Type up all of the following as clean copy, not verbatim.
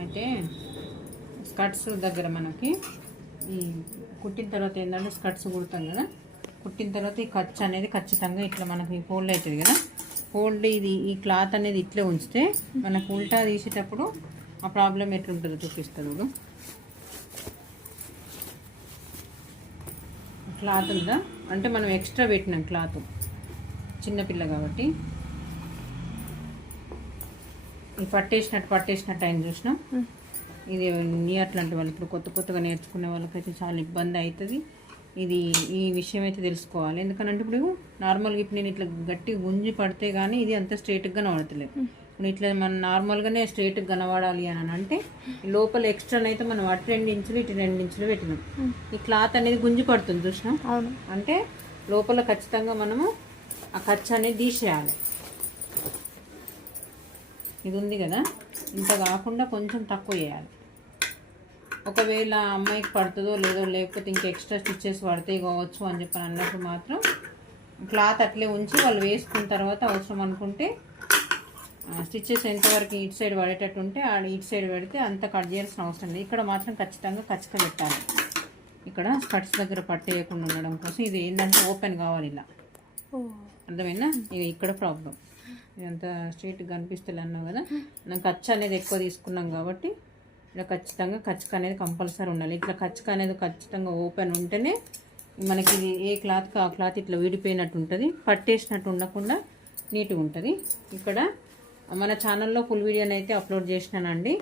అయితే స్కర్ట్స్ దగ్గర మనకి ఈ కుట్టిన తర్వాత ఏంటంటే స్కర్ట్స్ కుడతాం కదా, కుట్టిన తర్వాత ఈ ఖర్చు అనేది ఖచ్చితంగా ఇట్లా మనకి ఫోల్డ్ అవుతుంది కదా, ఫోల్డ్ ఇది ఈ క్లాత్ అనేది ఇట్లా ఉంచితే మనకు ఉల్టా తీసేటప్పుడు ఆ ప్రాబ్లం ఎట్లుంటుందో చూపిస్తాడు. క్లాత్ ఉందా అంటే మనం ఎక్స్ట్రా పెట్టినాం క్లాత్, చిన్నపిల్ల కాబట్టి ఈ పట్టేసినట్టు అయింది చూసినాం. ఇది అట్లాంటి వాళ్ళు ఇప్పుడు కొత్తగా నేర్చుకునే వాళ్ళకైతే చాలా ఇబ్బంది అవుతుంది. ఇది ఈ విషయం అయితే తెలుసుకోవాలి. ఎందుకంటే ఇప్పుడు నార్మల్గా ఇప్పుడు నేను ఇట్లా గట్టి గుంజి పడితే కానీ ఇది అంత స్ట్రైట్గా కనబడతలేదు. ఇప్పుడు ఇట్లా మనం నార్మల్గానే స్ట్రైట్గా కనబడాలి అని అంటే లోపల ఎక్స్ట్రా అయితే మనం అటు 2 ఇంచులు ఇటు 2 ఇంచులు పెట్టినాం. ఈ క్లాత్ అనేది గుంజి పడుతుంది చూసినాం. అవును, అంటే లోపల ఖచ్చితంగా మనము ఆ ఖర్చు అనేది తీసేయాలి. ఇది ఉంది కదా, ఇంత కాకుండా కొంచెం తక్కువ చేయాలి. ఒకవేళ అమ్మాయికి పడుతుందో లేదో, లేకపోతే ఇంకా ఎక్స్ట్రా స్టిచ్చెస్ పడితే కావచ్చు అని చెప్పని అన్నప్పుడు మాత్రం క్లాత్ అట్లే ఉంచి వాళ్ళు వేసుకున్న తర్వాత అవసరం అనుకుంటే స్టిచ్చెస్ ఎంతవరకు ఇటు సైడ్ పడేటట్టు ఉంటే ఇటు సైడ్ పెడితే అంత కట్ చేయాల్సిన అవసరం లేదు. ఇక్కడ మాత్రం ఖచ్చితంగా పెట్టాలి. ఇక్కడ స్కర్ట్స్ దగ్గర పట్టేయకుండా ఉండడం కోసం ఇది ఏంటంటే ఓపెన్ కావాలి ఇలా, అర్థమైందా? ఇక ఇక్కడ ప్రాబ్లం ఇదంతా స్ట్రైట్గా కనిపిస్తుంది అన్నావు కదా, మనం ఖర్చు అనేది ఎక్కువ తీసుకున్నాం కాబట్టి ఇలా ఖచ్చితంగా ఖర్చు అనేది కంపల్సరీ ఉండాలి. ఇట్లా ఖర్చు అనేది ఖచ్చితంగా ఓపెన్ ఉంటేనే మనకి ఇది ఏ క్లాత్కి ఆ క్లాత్ ఇట్లా విడిపోయినట్టు ఉంటుంది, పట్టేసినట్టు ఉండకుండా నీట్గా ఉంటుంది. ఇక్కడ మన ఛానల్లో ఫుల్ వీడియోని అయితే అప్లోడ్ చేసినానండి.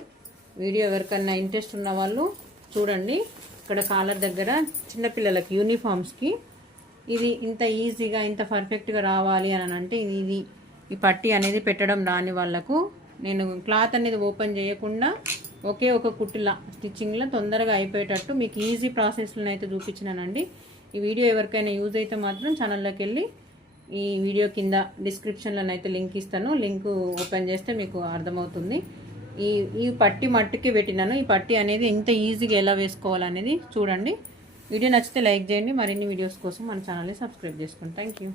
వీడియో ఎవరికన్నా ఇంట్రెస్ట్ ఉన్న వాళ్ళు చూడండి. ఇక్కడ కాలర్ దగ్గర చిన్నపిల్లలకి యూనిఫామ్స్కి ఇది ఇంత ఈజీగా ఇంత పర్ఫెక్ట్గా రావాలి అని అంటే ఇది ఈ పట్టీ అనేది పెట్టడం రాని వాళ్ళకు నేను క్లాత్ అనేది ఓపెన్ చేయకుండా ఒకే ఒక కుట్టులా స్టిచ్చింగ్లో తొందరగా అయిపోయేటట్టు మీకు ఈజీ ప్రాసెస్లను అయితే చూపించినానండి. ఈ వీడియో ఎవరికైనా యూజ్ అయితే మాత్రం ఛానల్లోకి వెళ్ళి ఈ వీడియో కింద డిస్క్రిప్షన్లో అయితే లింక్ ఇస్తాను. లింక్ ఓపెన్ చేస్తే మీకు అర్థమవుతుంది. ఈ పట్టీ మట్టుకి పెట్టినాను. ఈ పట్టీ అనేది ఎంత ఈజీగా ఎలా వేసుకోవాలనేది చూడండి. వీడియో నచ్చితే లైక్ చేయండి. మరిన్ని వీడియోస్ కోసం మన ఛానల్ని సబ్స్క్రైబ్ చేసుకోండి. Thank you.